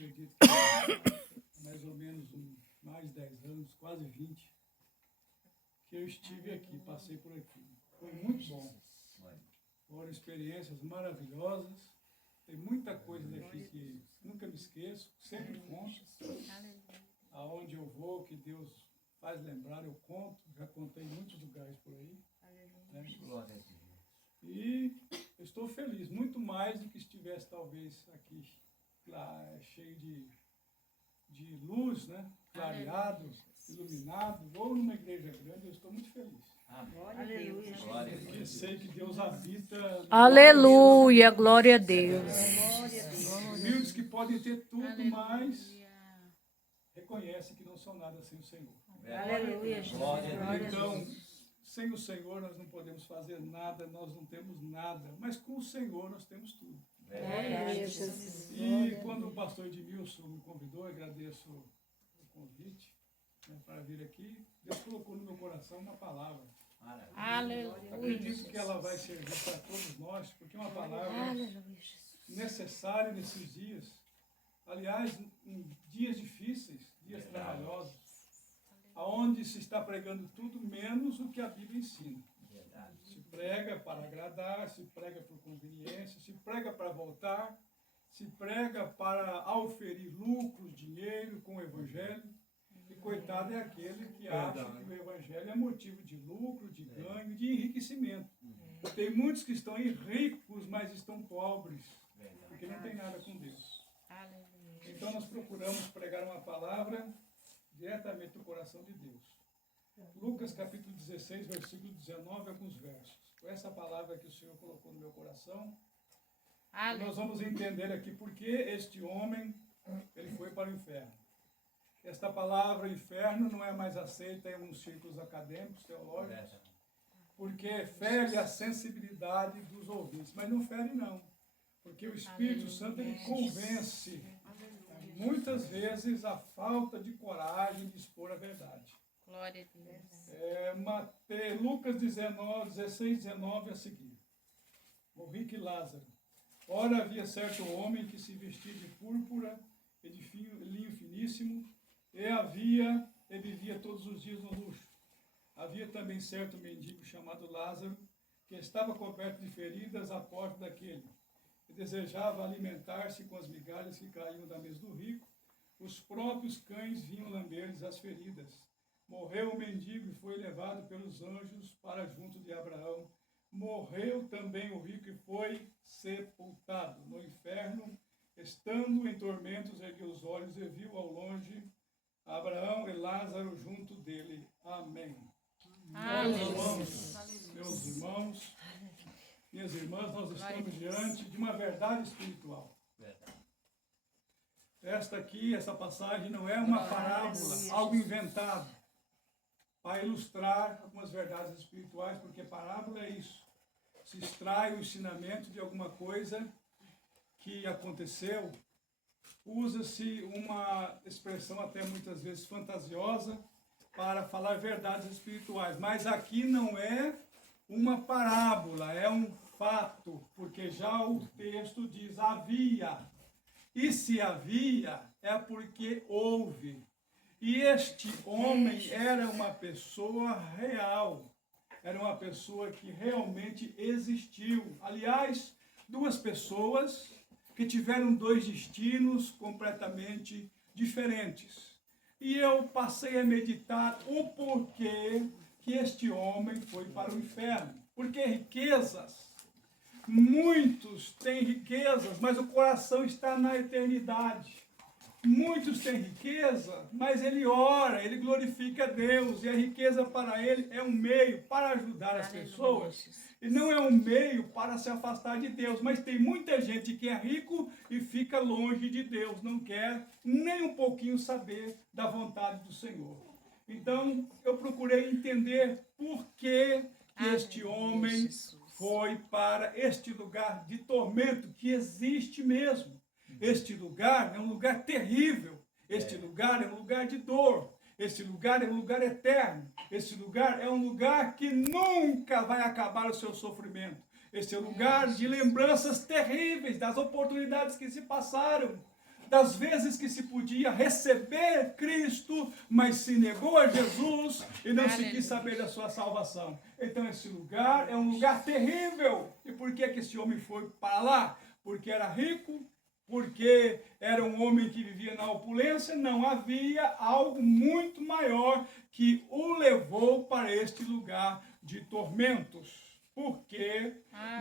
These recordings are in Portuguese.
acredito que mais ou menos mais de 10 anos, quase 20, que eu estive aqui, passei por aqui. Foi muito bom. Foram experiências maravilhosas. Tem muita coisa daqui que nunca me esqueço, sempre conto. Aonde eu vou, que Deus faz lembrar, eu conto. Já contei em muitos lugares por aí. Né? E eu estou feliz, muito mais do que estivesse talvez aqui lá, cheio de luz, né? Clareado, iluminado, ou numa igreja grande. Eu estou muito feliz. Aleluia. Porque sei que Deus habita. Aleluia, glória a Deus. Humildes que podem ter tudo, mas reconhecem que não são nada sem o Senhor. Aleluia. Então, sem o Senhor nós não podemos fazer nada, nós não temos nada, mas com o Senhor nós temos tudo. E quando o pastor Edmilson me convidou, eu agradeço o convite, né, para vir aqui, Deus colocou no meu coração uma palavra. Aleluia. Acredito que ela vai servir para todos nós, porque é uma palavra necessária nesses dias. Aliás, em dias difíceis, dias trabalhosos, aonde se está pregando tudo menos o que a Bíblia ensina. Se prega para agradar, se prega por conveniência, se prega para voltar, se prega para auferir lucros, dinheiro com o Evangelho. E coitado é aquele que acha que o Evangelho é motivo de lucro, de ganho, de enriquecimento. Tem muitos que estão ricos, mas estão pobres, porque não tem nada com Deus. Então nós procuramos pregar uma palavra diretamente do coração de Deus. Lucas capítulo 16, versículo 19, alguns versos. Com essa palavra que o Senhor colocou no meu coração, nós vamos entender aqui por que este homem ele foi para o inferno. Esta palavra inferno não é mais aceita em alguns círculos acadêmicos, teológicos, porque fere a sensibilidade dos ouvintes. Mas não fere não, porque o Espírito Santo ele convence muitas vezes a falta de coragem de expor a verdade. Glória a Deus. Lucas 16, 19 a seguir. O rico e Lázaro. Ora havia certo homem que se vestia de púrpura e de linho finíssimo, e vivia todos os dias no luxo. Havia também certo mendigo chamado Lázaro, que estava coberto de feridas à porta daquele, e desejava alimentar-se com as migalhas que caíam da mesa do rico. Os próprios cães vinham lamber-lhes as feridas. Morreu o mendigo e foi levado pelos anjos para junto de Abraão. Morreu também o rico e foi sepultado. No inferno, estando em tormentos, ergueu os olhos e viu ao longe Abraão e Lázaro junto dele. Amém. Meus irmãos, minhas irmãs, nós estamos diante de uma verdade espiritual. Essa passagem não é uma parábola, algo inventado, para ilustrar algumas verdades espirituais, porque parábola é isso. Se extrai o ensinamento de alguma coisa que aconteceu, usa-se uma expressão até muitas vezes fantasiosa para falar verdades espirituais. Mas aqui não é uma parábola, é um fato, porque já o texto diz havia. E se havia, é porque houve. E este homem era uma pessoa real, era uma pessoa que realmente existiu. Aliás, duas pessoas que tiveram dois destinos completamente diferentes. E eu passei a meditar o porquê que este homem foi para o inferno. Porque riquezas, muitos têm riquezas, mas o coração está na eternidade. Muitos têm riqueza, mas ele ora, ele glorifica a Deus, e a riqueza para ele é um meio para ajudar as pessoas, e não é um meio para se afastar de Deus. Mas tem muita gente que é rico e fica longe de Deus, não quer nem um pouquinho saber da vontade do Senhor. Então, eu procurei entender por que este homem foi para este lugar de tormento que existe mesmo. Este lugar é um lugar terrível. Este lugar é um lugar de dor. Este lugar é um lugar eterno. Este lugar é um lugar que nunca vai acabar o seu sofrimento. Este é um lugar de lembranças terríveis das oportunidades que se passaram, das vezes que se podia receber Cristo, mas se negou a Jesus e não se quis saber da sua salvação. Então esse lugar é um lugar terrível. E por que esse homem foi para lá? Porque era rico? Porque era um homem que vivia na opulência? Não, havia algo muito maior que o levou para este lugar de tormentos. Porque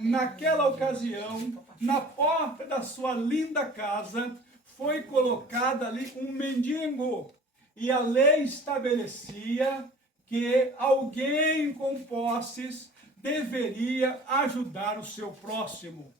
naquela ocasião, na porta da sua linda casa, foi colocado ali um mendigo. E a lei estabelecia que alguém com posses deveria ajudar o seu próximo.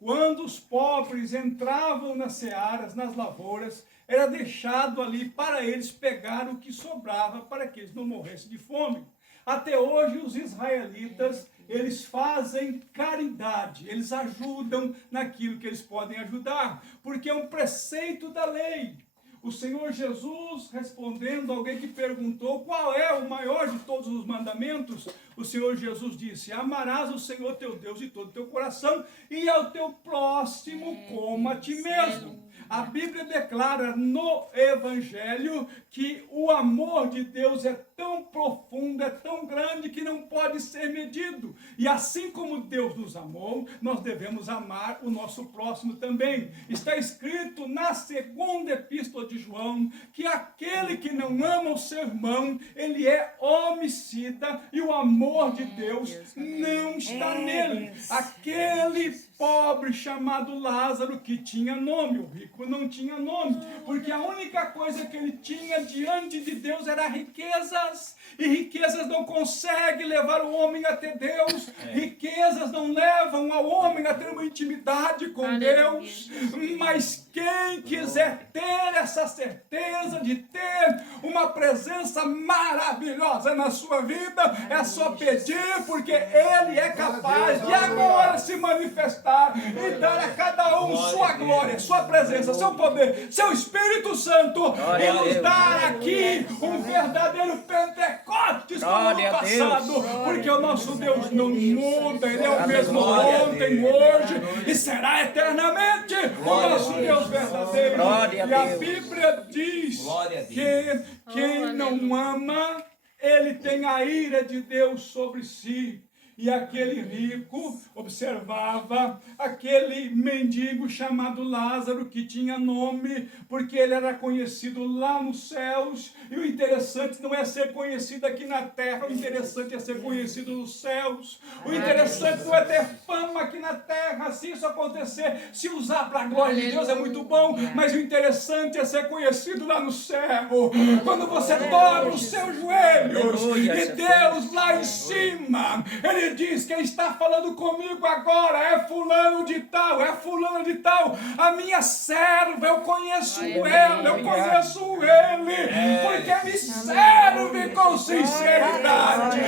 Quando os pobres entravam nas searas, nas lavouras, era deixado ali para eles pegar o que sobrava, para que eles não morressem de fome. Até hoje os israelitas, eles fazem caridade, eles ajudam naquilo que eles podem ajudar, porque é um preceito da lei. O Senhor Jesus, respondendo a alguém que perguntou qual é o maior de todos os mandamentos, o Senhor Jesus disse: amarás o Senhor teu Deus de todo o teu coração e ao teu próximo como a ti mesmo. A Bíblia declara no Evangelho que o amor de Deus é tão profundo, é tão grande que não pode ser medido. E assim como Deus nos amou, nós devemos amar o nosso próximo também. Está escrito na segunda epístola de João que aquele que não ama o seu irmão, ele é homicida e o amor de Deus não está nele. Aquele pobre chamado Lázaro que tinha nome, o rico não tinha nome, porque a única coisa que ele tinha diante de Deus era riquezas, e riquezas não conseguem levar o homem até Deus, riquezas não levam ao homem a ter uma intimidade com Deus, mas quem quiser ter essa certeza de ter uma presença maravilhosa na sua vida, é só pedir, porque Ele é capaz de agora se manifestar e dar a cada um sua glória, sua presença, seu poder, seu Espírito Santo, e nos dar aqui um verdadeiro Pentecostes como no passado, porque o nosso Deus não muda, Ele é o mesmo ontem, hoje e será eternamente o nosso Deus verdadeiro. E a Bíblia diz que quem não ama, ele tem a ira de Deus sobre si. E aquele rico observava aquele mendigo chamado Lázaro, que tinha nome, porque ele era conhecido lá nos céus. E o interessante não é ser conhecido aqui na terra, o interessante é ser conhecido nos céus. O interessante não é ter fama aqui na terra, se isso acontecer, se usar para a glória de Deus é muito bom, mas o interessante é ser conhecido lá no céu. Quando você dobra os seus joelhos e Deus lá em cima, Ele diz: quem está falando comigo agora é fulano de tal, é fulano de tal, a minha serva, eu conheço ela, eu conheço ele, porque me serve com sinceridade,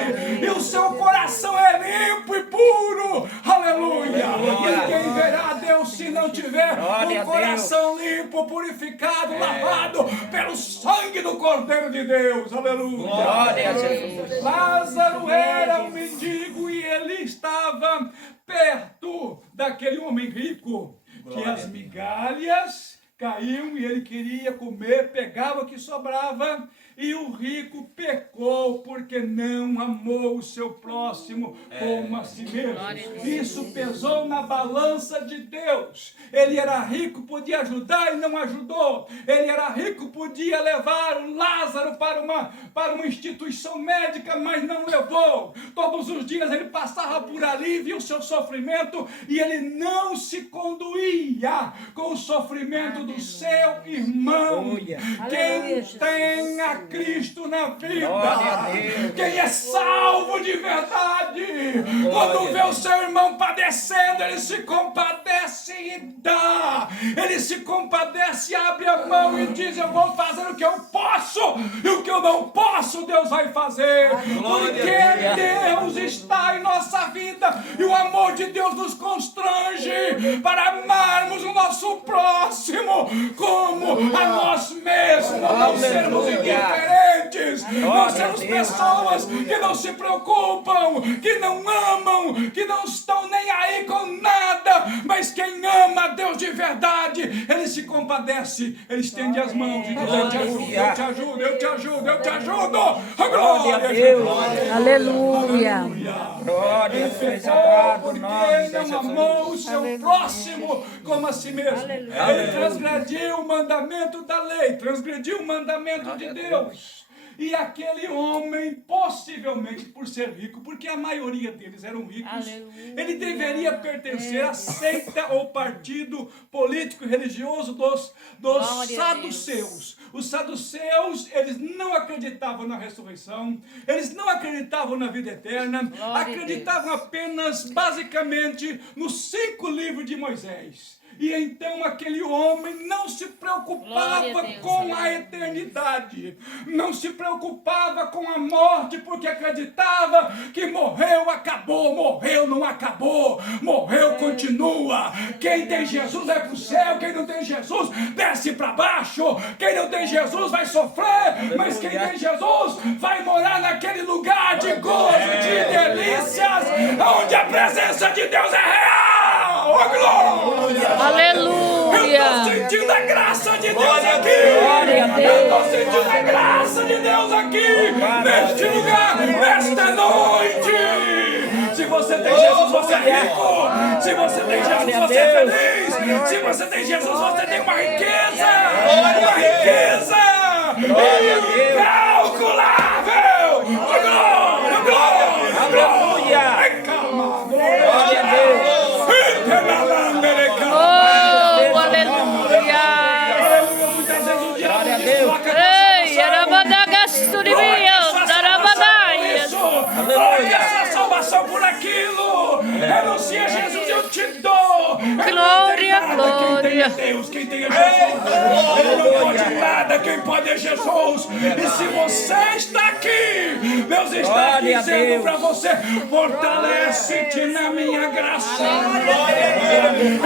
e o seu coração é limpo e puro, aleluia. Ninguém verá Deus se não tiver um coração limpo, purificado, lavado pelo sangue do Cordeiro de Deus, aleluia. Glória a Jesus. Lázaro era um mendigo e ele estava perto daquele homem rico, que as migalhas caíam e ele queria comer, pegava o que sobrava, e o rico pecou porque não amou o seu próximo como a si mesmo. Isso pesou na balança de Deus. Ele era rico, podia ajudar e não ajudou. Ele era rico, podia levar Lázaro para uma instituição médica, mas não levou. Todos os dias ele passava por ali, via o seu sofrimento, e ele não se conduía com o sofrimento do seu irmão. Quem tem a Cristo na vida, quem é salvo de verdade, quando vê o seu irmão padecendo, ele se compadece e dá, ele se compadece, abre a mão e diz: eu vou fazer o que eu posso, e o que eu não posso Deus vai fazer, porque Deus está em nossa vida, e o amor de Deus nos constrange para amarmos o nosso próximo como a nós mesmos, não sermos indiferentes, nós sermos pessoas que não se preocupam, que não amam, que não estão nem aí com nada, mas quem quem ama a Deus de verdade, ele se compadece, ele estende as mãos e diz: eu te ajudo, eu te ajudo, eu te ajudo, eu te ajudo. Glória a Deus. Aleluia. Glória a Ele Deus, pecou amado porque nome ele de não Jesus. amou o seu próximo como a si mesmo. Aleluia. Ele transgrediu o mandamento da lei, transgrediu o mandamento de Deus. E aquele homem, possivelmente por ser rico, porque a maioria deles eram ricos, Aleluia. ele deveria pertencer à seita ou partido político e religioso dos Glória a saduceus. Os saduceus, eles não acreditavam na ressurreição, eles não acreditavam na vida eterna, Glória a acreditavam apenas, basicamente, nos 5 livros de Moisés. E então aquele homem não se preocupava Glória a Deus, com a aleluia. eternidade, não se preocupava com a morte, porque acreditava que morreu, acabou, morreu, não acabou, morreu, continua. Quem tem Jesus vai para o céu, quem não tem Jesus desce para baixo, quem não tem Jesus vai sofrer, mas quem tem Jesus vai morar naquele lugar de gozo, de delícias, onde a presença de Deus é real. Oh, glória! Eu Aleluia. estou sentindo a graça de Deus aqui. Glória a Deus. Eu estou sentindo a graça de Deus aqui, neste lugar, nesta noite. Se você tem Jesus, você é rico. Se você tem Jesus, você é feliz. Se você tem Jesus, você tem uma riqueza. Uma riqueza incalculável. Oh, glória, glória, glória. Calma, glória a Deus. Oh, aleluia. Muitas vezes o diabo Glória a desloca a Ei, nossa Arabadagasturibia, Darabadaia. troca essa salvação por aquilo. Renuncia a Jesus, eu te dou. Glória, Quem glória. tem é Deus, quem tem é Jesus. Ele não pode nada, quem pode é Jesus. E se você está aqui, Deus está Glória a dizendo Deus. para você: fortalece-te na minha graça. Glória a Deus.